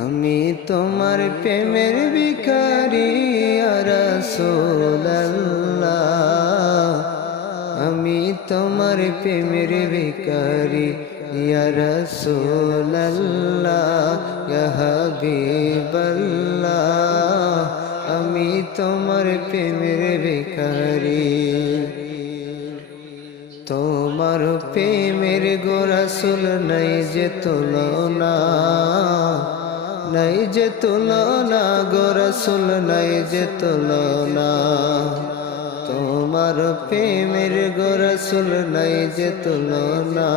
আমি তোমার প্রেমের ভিখারি রসোল্লাহ আমি তোমার প্রেমের ভিখারি রসোল্লাহ হাবিবাল্লাহ। আমি তোমার প্রেমের ভিখারি। তোমার প্রেমের গোরাসুল নাই যে তুলনা। নাই যে তুলনা গোরাসুল নাই যে তুলনা। তোমার প্রেমের গোরাসুল নাই যে তুলনা।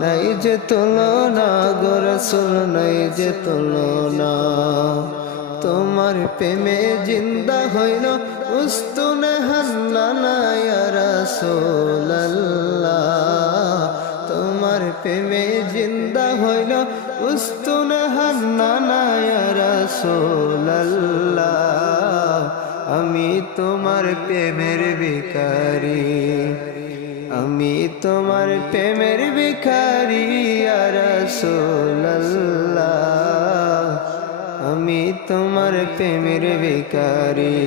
নাই যে তুলনা গোরাসুল নাই যে তুলনা। তোমার প্রেমে জিন্দা হইল উস্তুন হান্নানা রসোল্লাহ জিন্দা হইল, উস্তুন হান্নানা রসোল্লাহ আমি তোমার প্রেমের ভিখারি, আমি তোমার প্রেমের ভিখারি রসোল্লাহ আমি তোমার প্রেমের ভিখারি,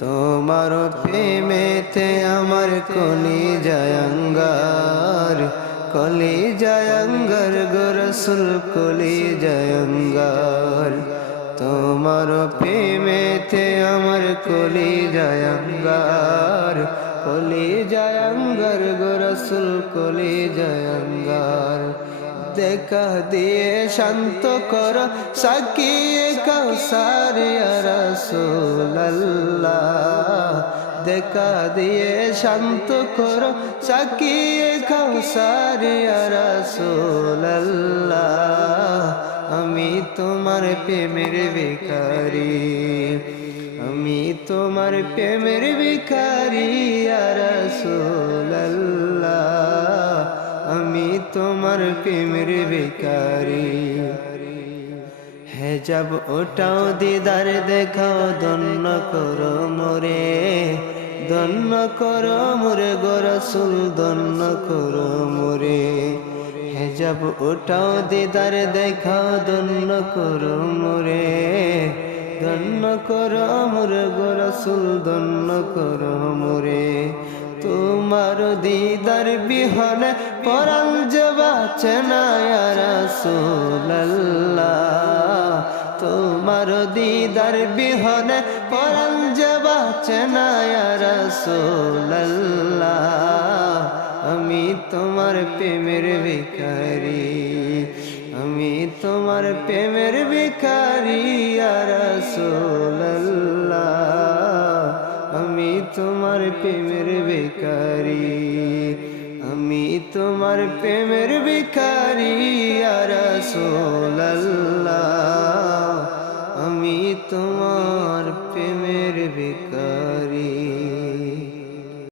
তোমার প্রেমেতে আমার কলি জয়ঙ্গার কলি জয়ঙ্গার গোরসুল কলি জয়ঙ্গার। তোমার প্রেমেতে আমার কলি জয়ঙ্গার। কলি জয়ঙ্গার গোরসুল কলি জয়ঙ্গার। দেখা দিয়ে শান্ত কর সাকিয়ে কৌসার রসোল্লাহ দেখা দিয়ে শান্ত কর সাকিয়ে কৌসার রসোল্লাহ আমি তোমার প্রেমের ভিখারি, আমি তোমার প্রেমের ভিখারি রসোল্লাহ আমি তোমার প্রেমের বেকারি হেজাব ওটাও দিদার দেখাও দন্ন করো মোরে। দন্ন করো মোরে গরসুল দন্ন করো মোরে। হেজাব ওটাও দিদার, দেখাও দন্ন করো মোরে। দন্ন করো মোরে গরসুল দন্ন করো মোরে। তোমার দিদার বিহনে পরাল জবাছে না রসোল্লাহ তোমার দিদার বিহনে পরাল যাচ্ছে না রসোল্লাহ আমি তোমার প্রেমের ভিখারি, আমি তোমার প্রেমের ভিখারি রসোল্লাহ আমি তোমার প্রেমের ভিখারি, আমি তোমার প্রেমের ভিখারি রসোল্লাহ আমি তোমার প্রেমের ভিকারি